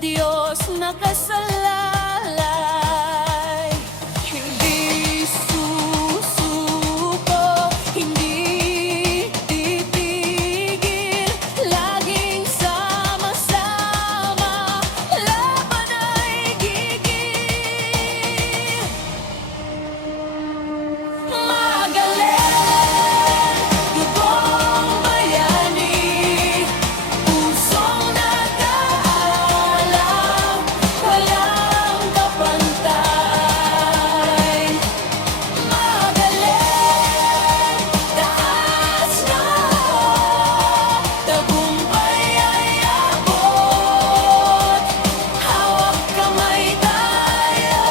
Diyos nakasalalay. Hindi susuko, hindi titigil, laging sama-sama, laban ay gigil. Magaling, dugong bayani, pusong nag-aalam, walang kapantay. Magaling, taas na, tagumpay ay abot, hawak kamay tayo.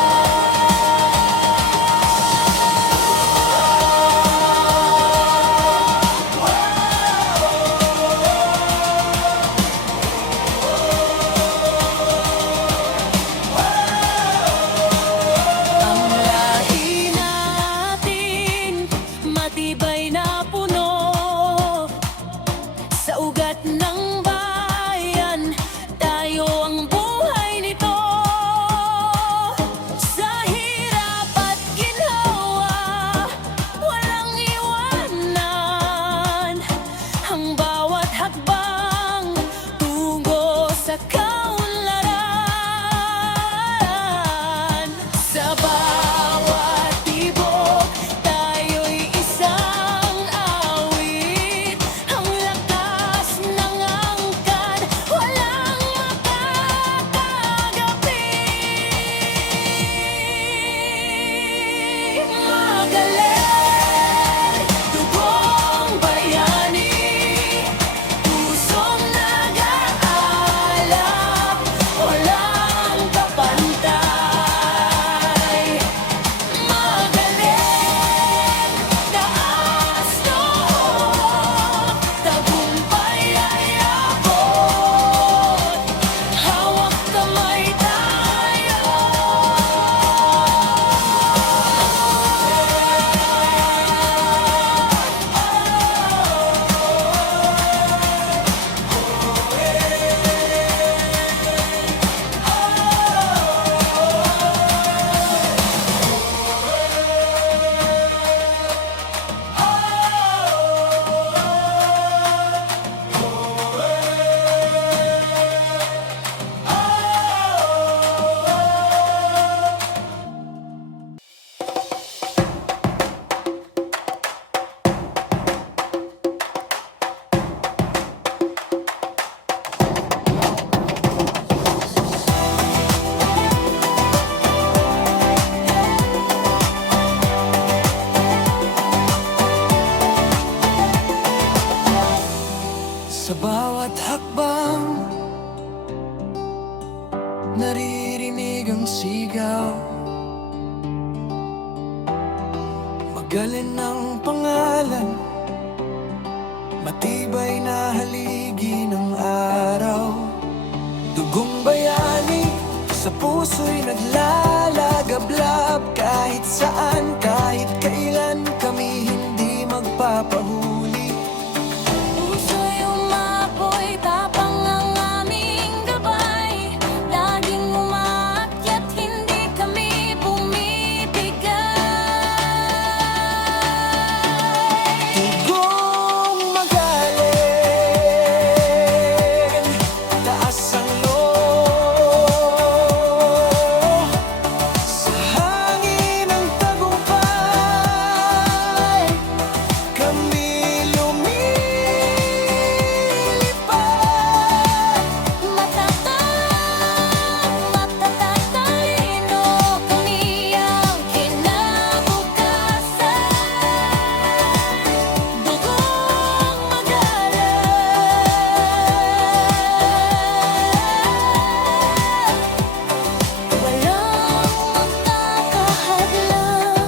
Ang lahi natin, matibay na puno sa ugat ng bayan, tayo ang buhay nito. Sa hirap at ginhawa, walang iwanan, ang bawat hakbang tungo sa kaunlaran. Sa bawat tibok, tayo'y isang awit, ang lakas ng angkan, walang makakagapi. Magaling, dugong bayani, pusong nag-aalap, walang kapantay. Magaling, taas noo, tagumpay ay abot, hawak kamay tayo. Sa bawat hakbang, naririnig ang sigaw. Magaling ang pangalan, matibay na haligi ng araw. Dugong bayani, sa puso'y naglalagablab, kahit saan, kahit kailan, kami hindi magpapahuli. Puso'y umapoy, tapang ang aming gabay, laging umaakyat, hindi kami bumibigay. Tugong magaling, taas ang loob, sa hangin ang tagumpay, kami lumilipad. Matatag, talino, kami ang kinabukasan. Dugong magalang, walang makakahadlang.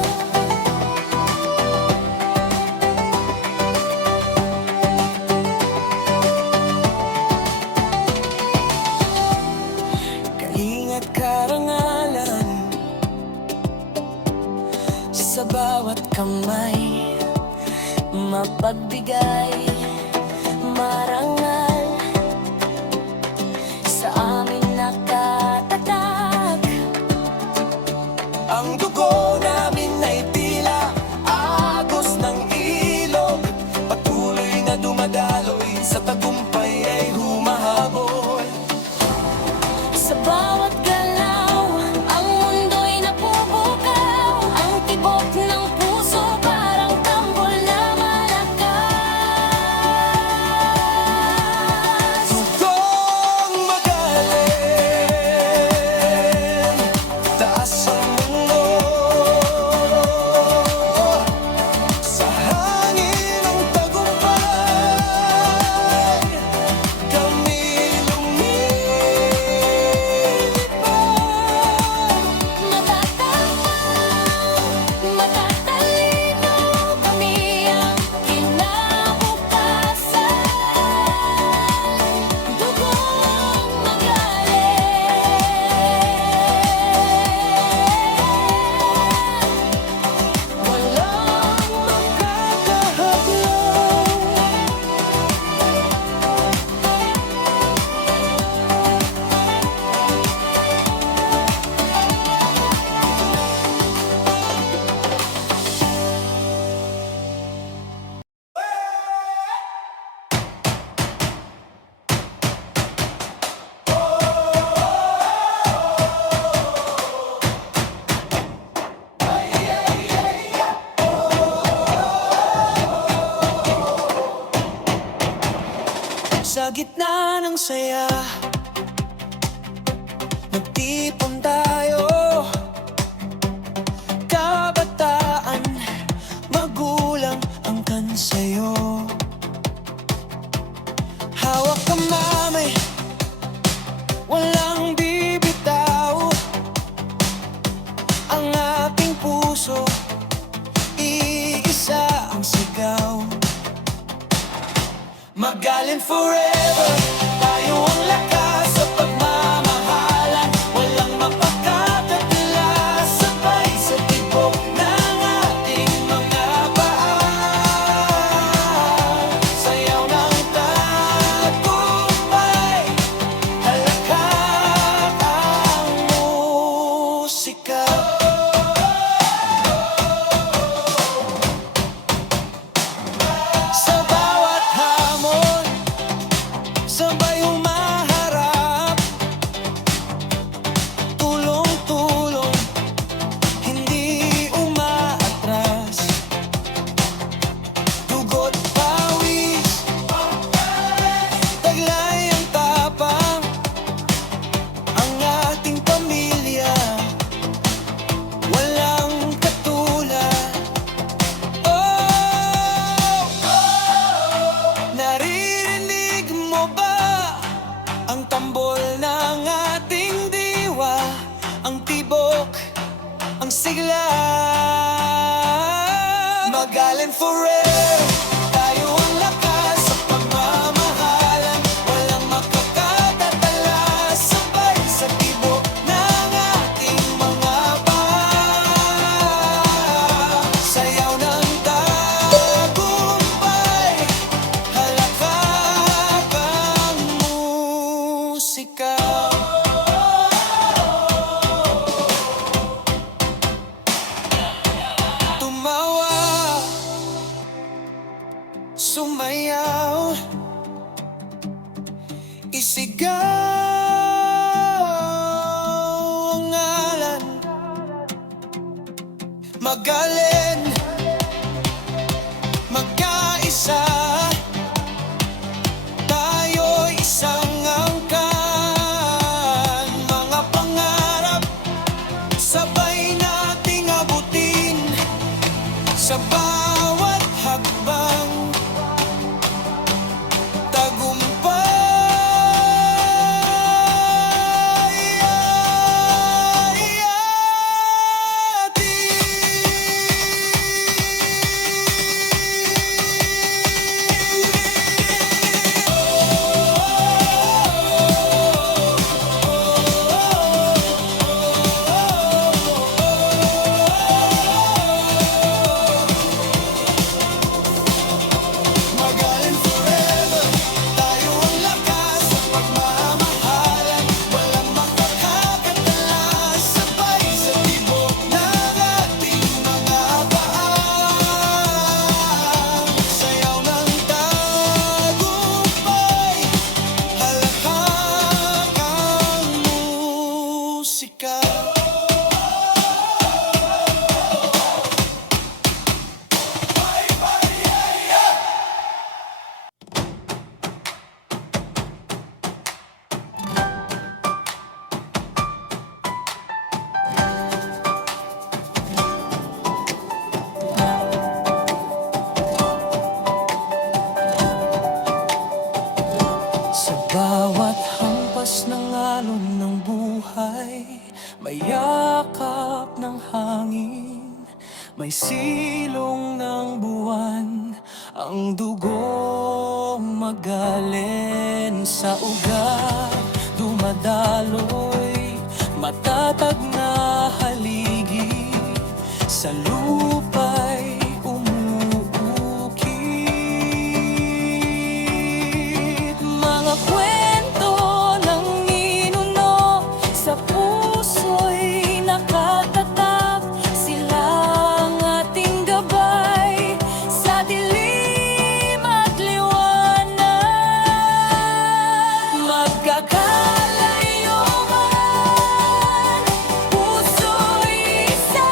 Kalingat karangalan, sa bawat kamay, mapagbigay, marangal, sa aming naka Sa gitna ng saya, nagtipon tayo. Kabataan, magulang angkan sa'yo. Hawak kamay, walang bibitaw. Ang ating puso, iisa ang sigaw. Magaling forever, tayo ang lakas sa pagmamahalan. Walang mapagkakatala, sabay sa tibok ng ating mga paa. Sayaw ng tagumpay, halakhak ang musika. Sa bawat hamon, sabay humaharap. Tulong-tulong, hindi umaatras. Dugo't pawis, taglay ang tapang. Ang ating pamilya, walang katulad. Oh, naririnig mo ba ang tambol ng ating diwa? Ang tibok, ang sigla. Magaling forever, tayo ang lakas sa pagmamahalan. Walang makakatatala, sabay sa tibok ng ating mga paa. Sayaw ng tagumpay, halakhak ang musika. Tumawa, sumayaw, isigaw ang ngalan. Magaling, magkaisa, tayo'y isang angkan. Mga pangarap, sabay nating abutin. Sa bawat hakbang, tagumpay ay magaling forever, tayo ang lakas sa pagmamahalan. Walang makakakatala, sabay sa tibok ng ating mga paa. Sayaw ng tagumpay, halakhak ang musika. Sa bawat hampas ng alon ng buhay, may yakap ng hangin, may silong ng buwan. Ang dugong magaling sa ugat, dumadaloy, matatag na haligi. Sa lupa'y umuukit. Mga kwento ng ninuno, sa puso'y nakatatak. Sila ang ating gabay sa dilim at liwanag. Magkakalayo man, puso'y isa.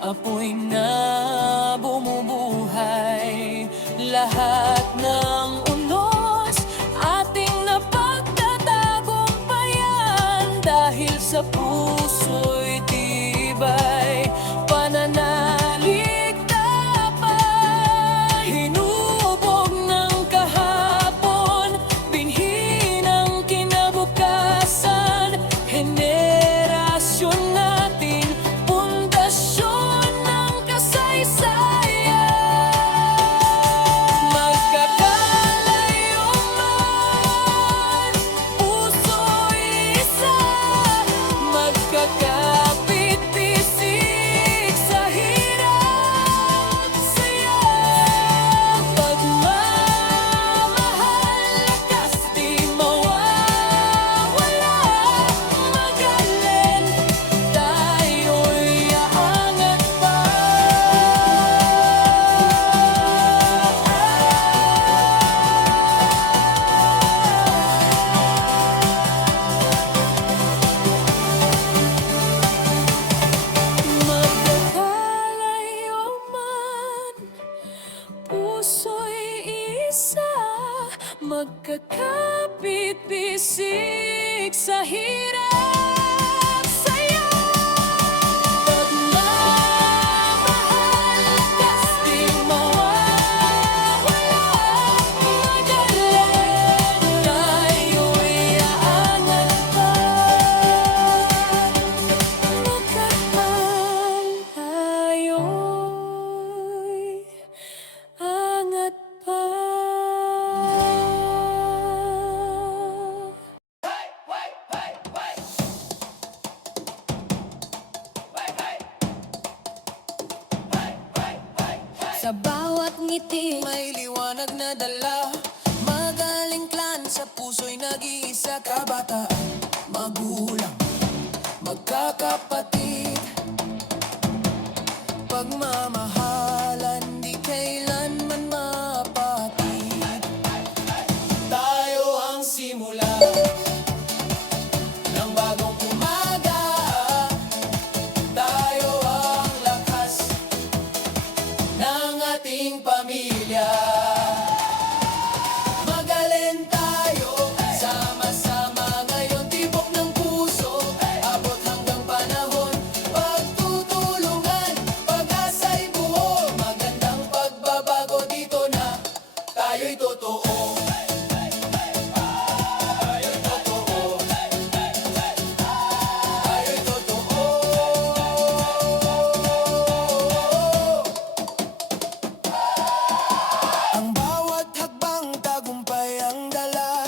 apoy na bumubuhay. Lahat ng unos ating napagtatagumpayan dahil sa puso'y tibay, pananalig tapay. Hinubog ng kahapon, binhi ng kinabukasan. Henerasyon natin, pundasyon ng kasaysayan. Magkakalayo man, puso'y isa. Magkakapit-bisig sa hirap, saya. Pagmamahal, lakas di mawawala. Magaling, tayo'y aangat pa. Magkakalayo man, puso'y isa. Magkakapit-bisig sa hirap, saya. Pagmamahal, lakas di mawawala. Magaling, tayo'y aangat pa. Magkahal tayo'y angat pa. Sa bawat ngiti May liwanag na dala, magaling clan sa puso'y nag-iisa. Kabataan, magulang, magkakapatid, pagmamahalan, di kailanman mapatid. Tayo ang simula ng bagong umaga. Tayo ang lakas ng ating pamilya. Magaling tayo, sama-sama ngayon, tibok ng puso, abot hanggang panahon. Pagtutulungan, pag-asa'y buo, magandang pagbabago dito na. Tayo'y totoo. Tayo'y totoo. Tayo'y totoo. Ang bawat hakbang tagumpay ang dala,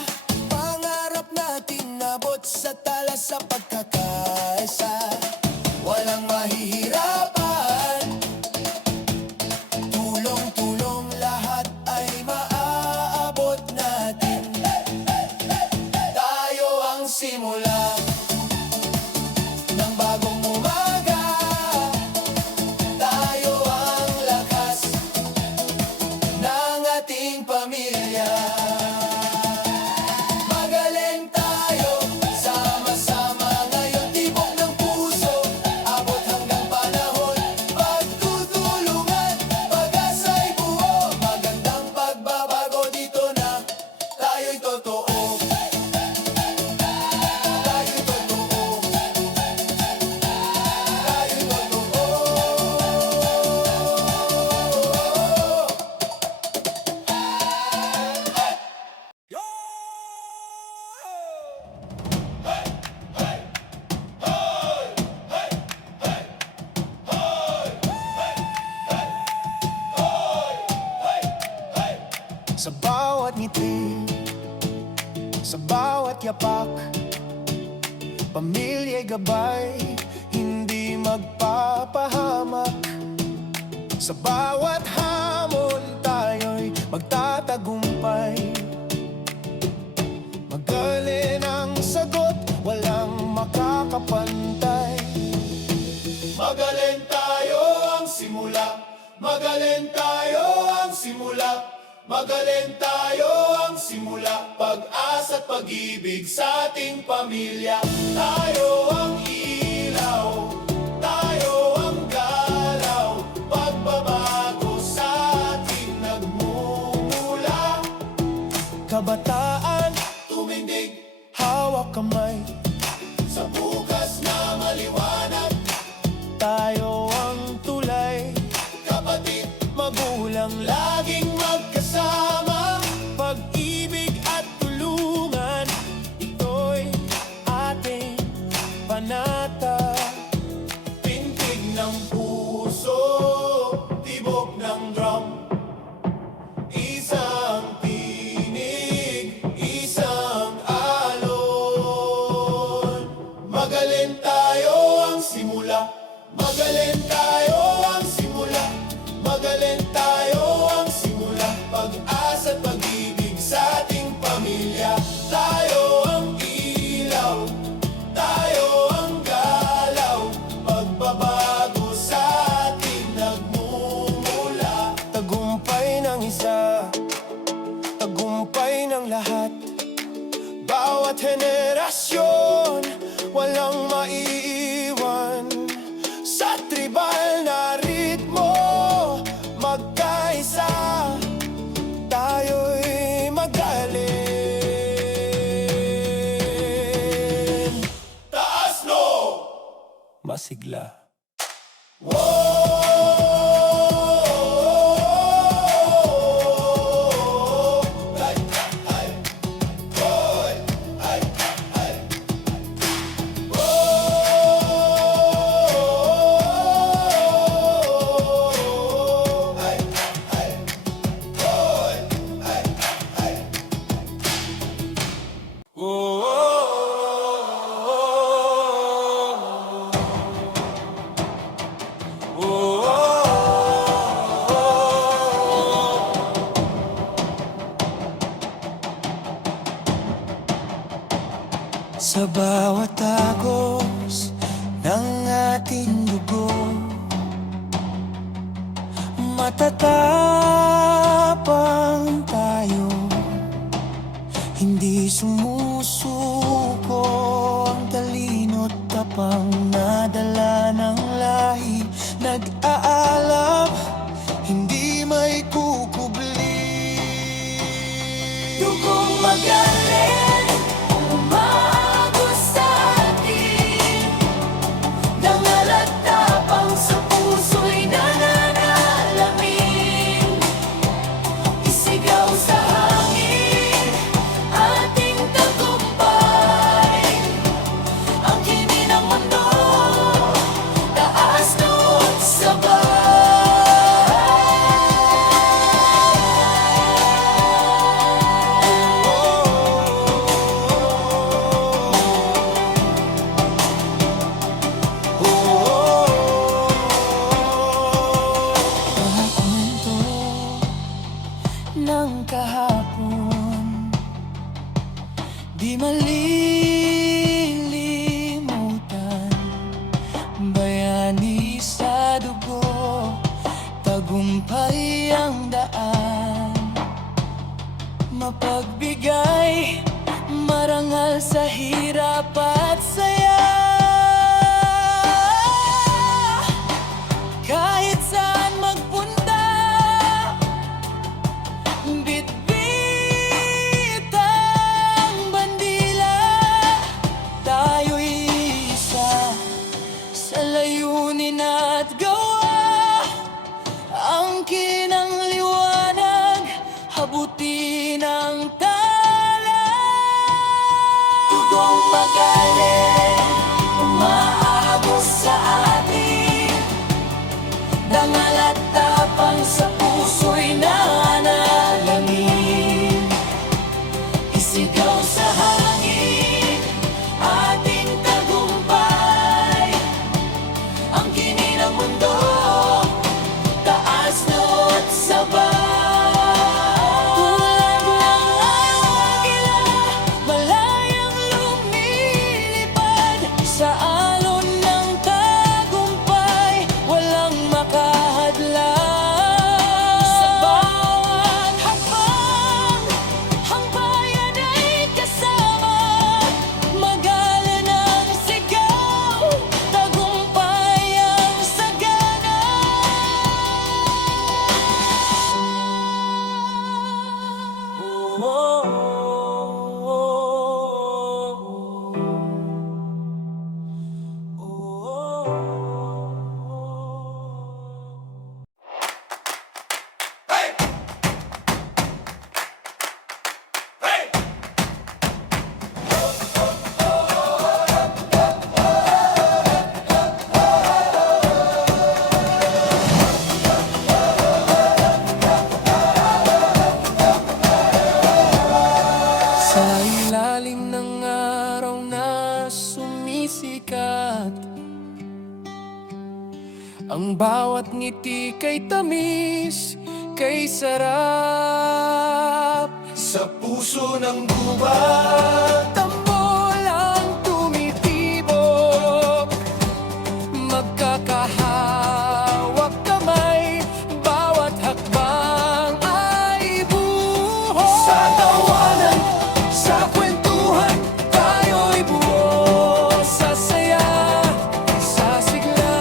pangarap natin nabot sa tala sa pagkakaisa. Walang mahihirapan, tulong-tulong lahat ay maaabot natin. Tayo ang simula ng bagong umaga. Tayo ang lakas ng ating pamilya. Magaling tayo, sama-sama ngayon, tibok ng puso, abot hanggang panahon. Pagtutulungan, pag-asa'y buo, magandang pagbabago dito na. Tayo'y totoo. Tayo'y totoo. Tayo'y totoo. Sa bawat ngiti, sa bawat yapak, pamilya'y gabay, hindi magpapahamak. Sa bawat hamon tayo'y magtatagumpay. Magaling ang sagot, walang makakapantay. Magaling tayo ang simula, magaling tayo ang simula. Magaling tayo ang simula, pag-asa't pag-ibig sa ating pamilya. Tayo ang ilaw, tayo ang gala. Silang laging magkasama, pag-ibig at tulungan, ito'y ating panata. Pintig ng puso, tibok ng drum, isang tinig, isang alon. Magaling tayo ang simula, magaling tayo ang simula, magaling tayo ang simula. Pag-asa at pag-ibig sa ating pamilya, tayo ang ilaw, tayo ang galaw. Pagbabago sa ating nagmumula. Tagumpay ng isa, tagumpay ng lahat. Bawat henerasyon, walang maiiwan. Sa tribal na ritmo, magkaisa, tayo'y magaling. Taas no, masigla. Sa bawat agos ng ating dugo, matatapang tayo. Hindi sumusuko ang talino't tapang na dala ng lahi. Nag-aalab, hindi may kukubli. Dugong magaling, umagos sa atin. Dangal at tapang sa puso'y nananalamin. Isigaw sa hangin, ating tagumpay. Ang kini ng mundo, taas no't sabay. Mga kwento ng kahapon, di malilimutan. Bayani sa dugo, tagumpay ang daan. Mapagbigay, marangal sa hirap at saya. Kahit saan magpunta, bitbit ang bandila. Tayo'y isa sa layunin at gawa. Ang kinang liwanag, habutin ang tala. Dugong magaling, umaagos sa atin. Dangal at tapang sa puso'y nananalamin. Isigaw sa hangin, ating tagumpay. Ang kini ng mundo, taas no't sabay. Tulad ng agila, malayang lumilipad sa alon ng tagumpay. Walang makahadlang. bawat ngiti kay tamis, kay sarap. Sa puso ng gubat, Tambol ang tumitibok, magkakahawak kamay, bawat hakbang ay buhok. sa tawanan, Sa kwentuhan, tayo'y buo. Sa saya, sa sigla,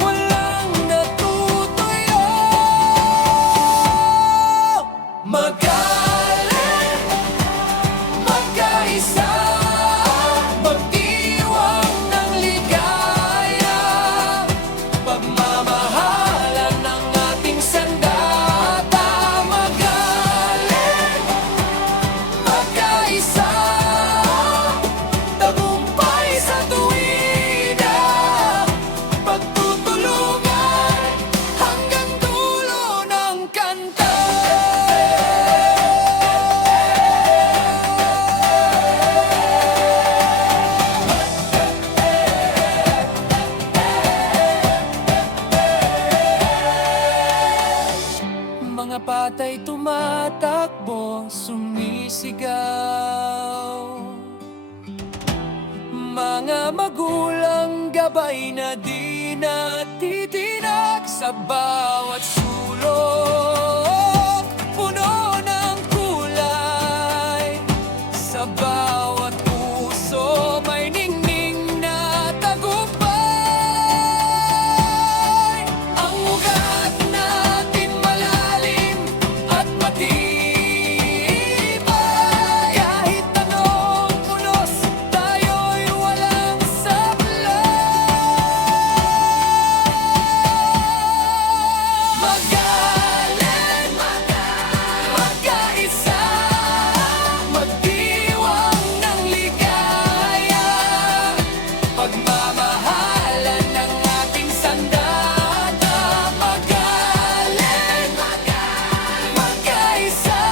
walang natutuyo. Magaling, magkaisa, magdiwang ng ligaya, pagmamahalan ng ating sandata. Magaling, magkaisa, tagumpay sa tuwina, pagtutulungan hanggang dulo ng kanta. Mga patay tumatakbo, sumisigaw. Mga magulang gabay na di natitinag sa bawat sulok. Puno ng kulay, sa bawat puso may ningning na tagumpay. Ang ugat natin malalim at matibay. Kahit anong unos, tayo'y walang sablay. Magaling, magkaisa, magdiwang ng ligaya, pagmamahalan ng ating sandata. Magaling, magkaisa,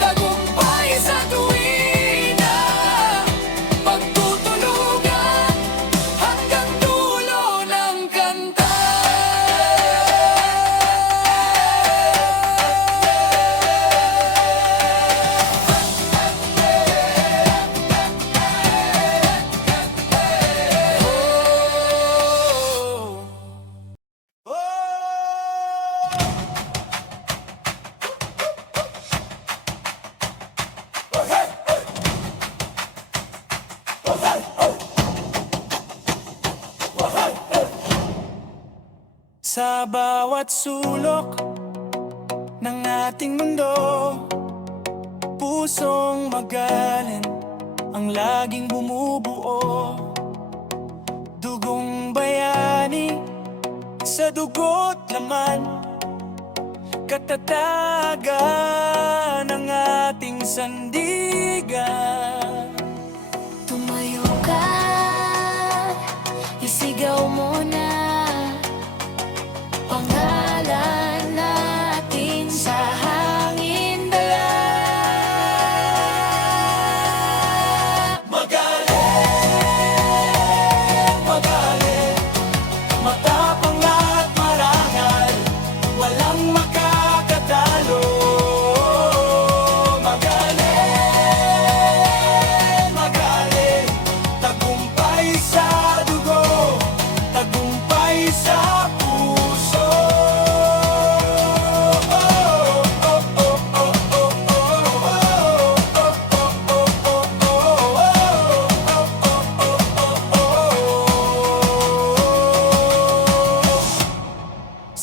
tagumpay sa tuwina, pagtutulungan hanggang dulo ng kanta. Sa bawat sulok ng ating mundo, pusong magaling ang laging bumubuo. Dugong bayani sa dugo't laman, katatagan ng ating sandigan. Tumayo ka, isigaw mo na pangalan natin sa hangin dala. Magaling, magaling, matapang at marangal, walang makakatalo. Magaling, magaling, tagumpay sa dugo, tagumpay sa puso.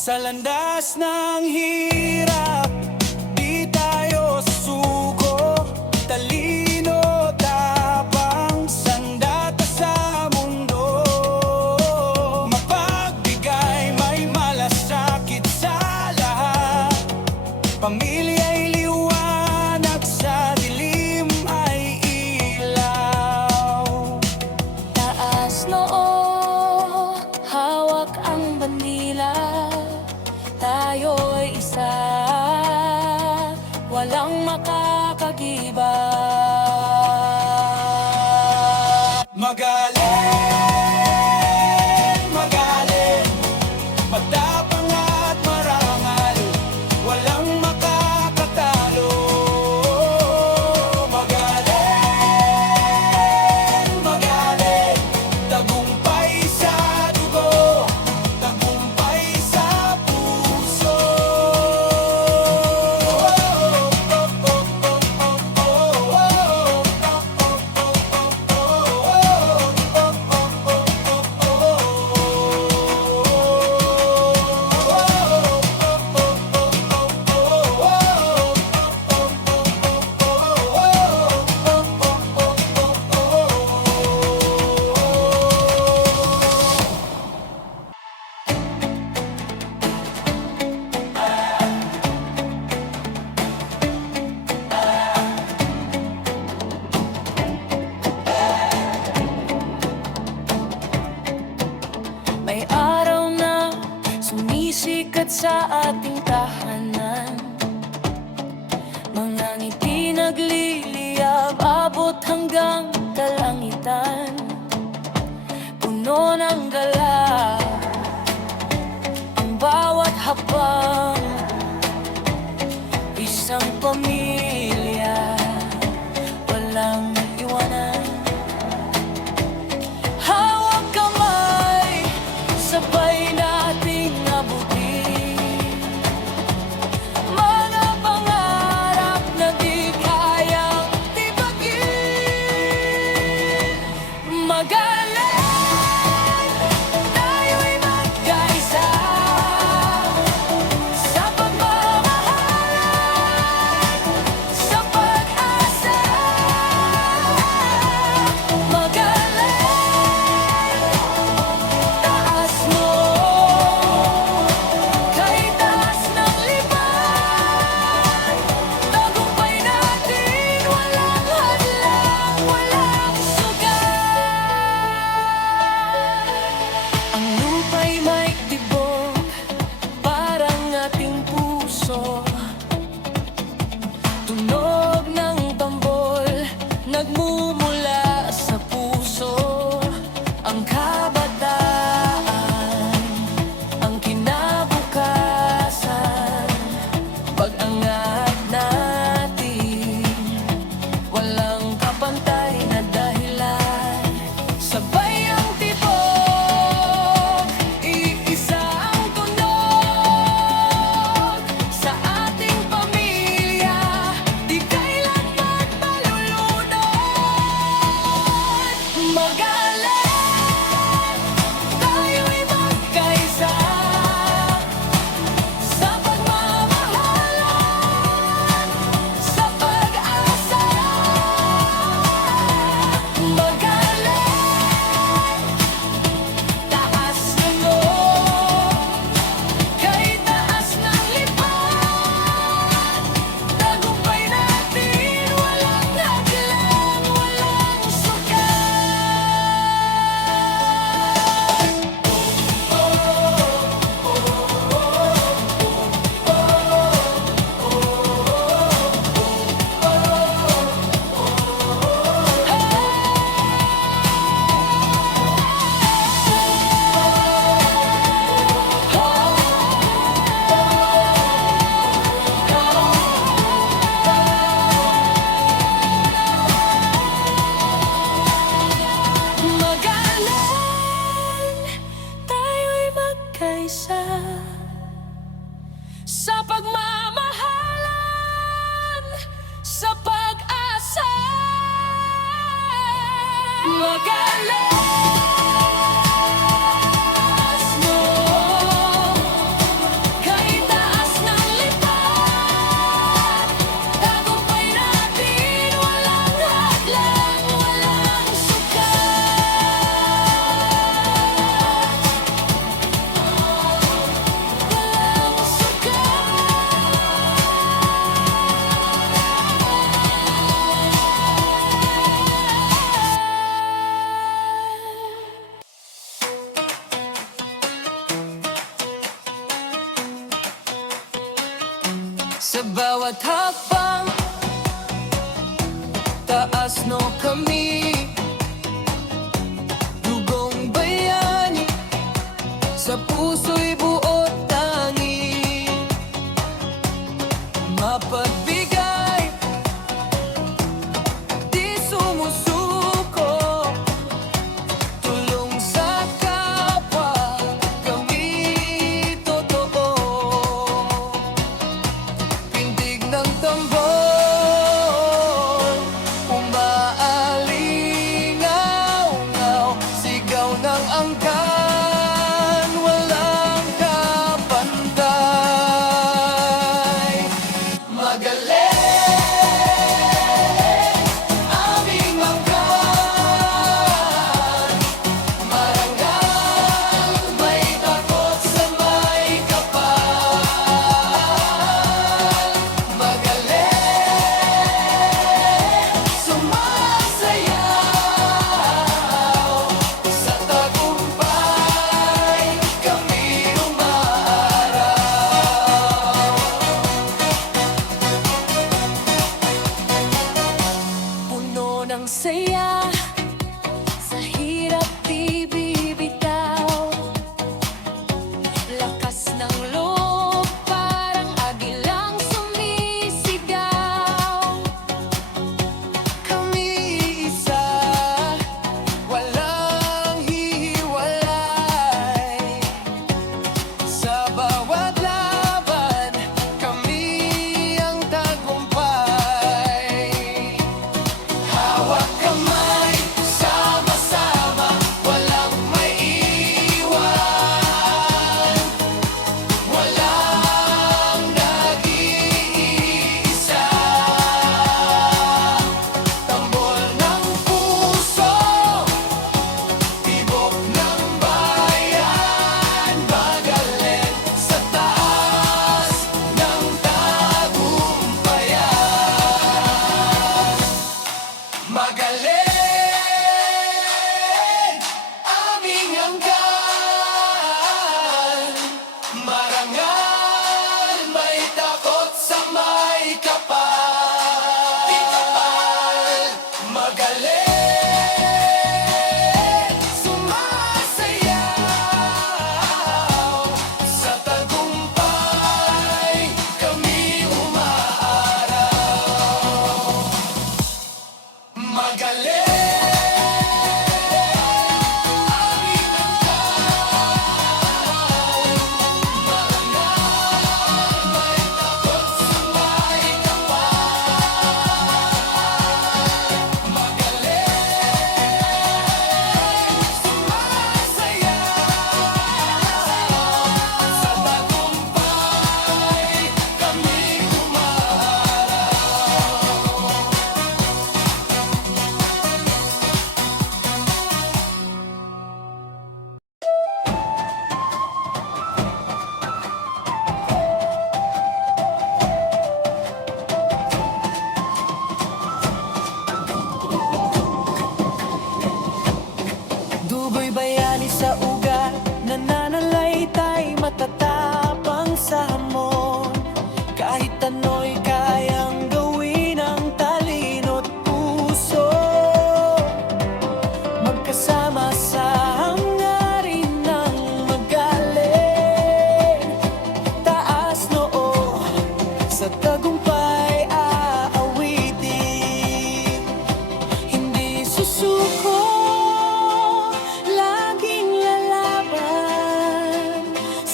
Sa landas ng hirap, di tayo susuko. Talino, tapang, sandata sa mundo. Mapagbigay, may malasakit sa lahat. Pamilya'y liwanag, sa dilim ay ilaw. Taas noo, hawak ang bandila, tayo'y isa. sikat sa ating tahanan. Mga ngiti nagliliyab, abot hanggang kalangitan. Puno ng gala ang bawat habang, isang pamilya, walang iwanan. Hawak kamay, sabay nating abutin mga pangarap na di kayang tibagin. Magaling, tayo'y magkaisa sa pagmamahalan, sa pag-asa. Magaling, taas mo, kahit taas ng lipan. Tagumpay natin, walang hadlang, walang sugat. Ang lupa'y may tibok, parang ating puso. Tunog ng tambol, nagmumula sa puso. Ang kabataan, ang kinabukasan. Pag-angat natin, walang kapantay na dahilan. Sabay ang tibok, iisa ang tunog. Sa ating pamilya, di kailanman malulunod. Magaling, tayo'y magkaisa sa pagmamahalan, sa pag-asa. Magaling, taas ng loob, kahit taas ng lipan. Tagumpay natin, walang hadlang, walang Magaling, tayo'y magkaisa sa pagmamahalan, sa pag-asa. Magaling, taas mo, kahit taas ng lipan. Tagumpay natin, walang hadlang, walang sukat. Walang sukat. Sa bawat hakbang, taas no kami. Dugong bayani, sa puso'y buot tangi. Mapagbigay, di sumusuko. Tulong sa kapwa, kami totoo. Pintig ng tambol, umaalingaw-ngaw. Sigaw ng angkan, walang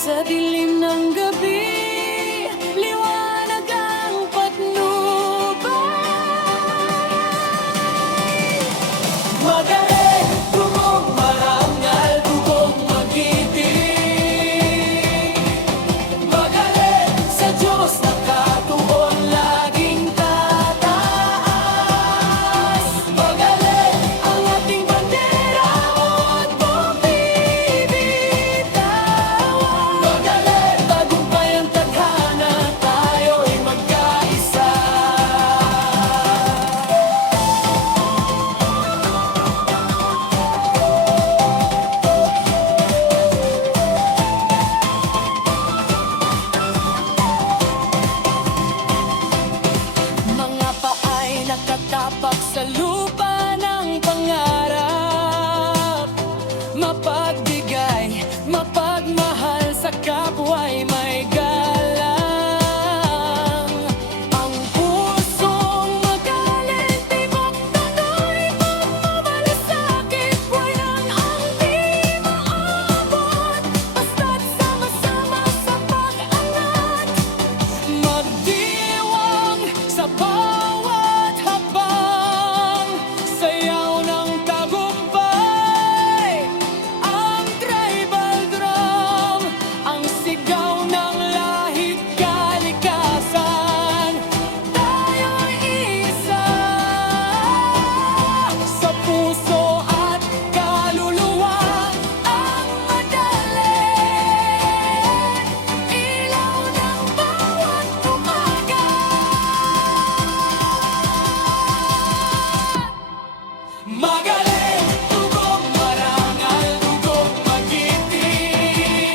Sa dilim ng gabi, liwanag ang patnubay. Magaling, dugong marangal, dugong magiting. Magaling, sa Diyos nakatuon, laging tataas. Magaling, ang ating bandera at bumibitawan. Magaling, tagumpay ang tadhana, tayo'y magkaisa. Mga paay nakatapak sa lupa ng pangarap. Mapagbigay, mapagmahal sa kapwa'y may galang. Ang pusong magaling, tibok tuloy, pagmamalasakit, walang ang di maabot. Basta't sama-sama sa pag-angat, magdiwang sa bawat hakbang, sayaw ng tagumpay. Ang tribal drum, ang sigaw ng lahit kalikasan. Tayo'y isa sa puso at kaluluwa. Ang madaling ilaw ng bawat umaga. Magaling, dugong marangal, dugong magiting.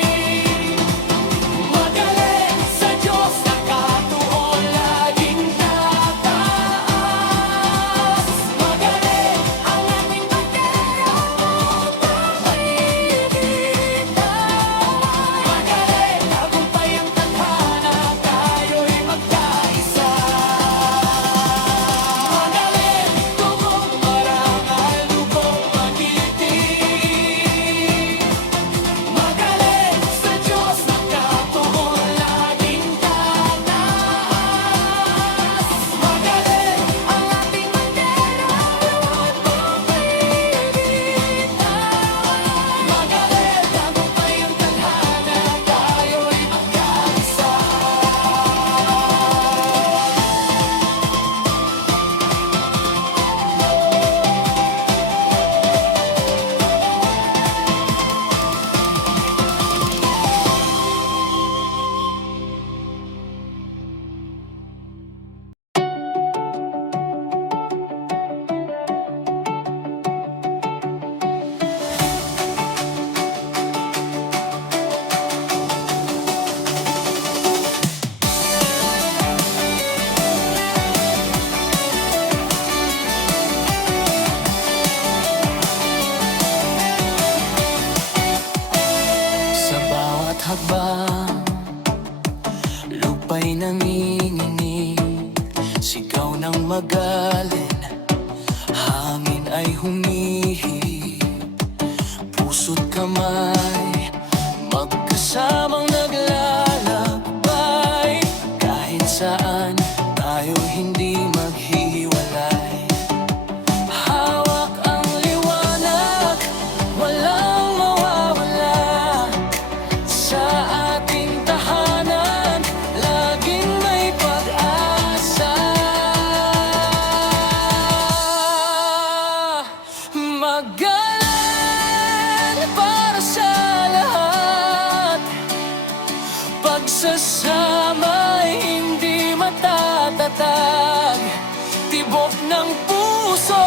Magaling, sa Diyos nakatuon, laging tataas. Magaling, ang ating bandera at bumibitawan. Magaling, tagumpay ang tadhana, tayo'y magkaisa. Magaling, dugong marangal, dugong magiting. Magaling, sa Diyos nakatuon, laging tataas. Magaling, ang ating bandera at bumibitawan. Magaling, tagumpay ang tadhana, tayo'y magkaisa. Sa bawat hakbang, lupa'y nanginginig. Sigaw ng magalin, hangin ay humihip. Puso't kamay, magkasamang naglalakbay. Kahit saan, tayo hindi maghiwalay. Hawak ang liwanag, walang mawawala. Sa ating tahanan, laging may pag-asa. Magaling para sa lahat. Pagsasama hindi matatatag. Tibok ng puso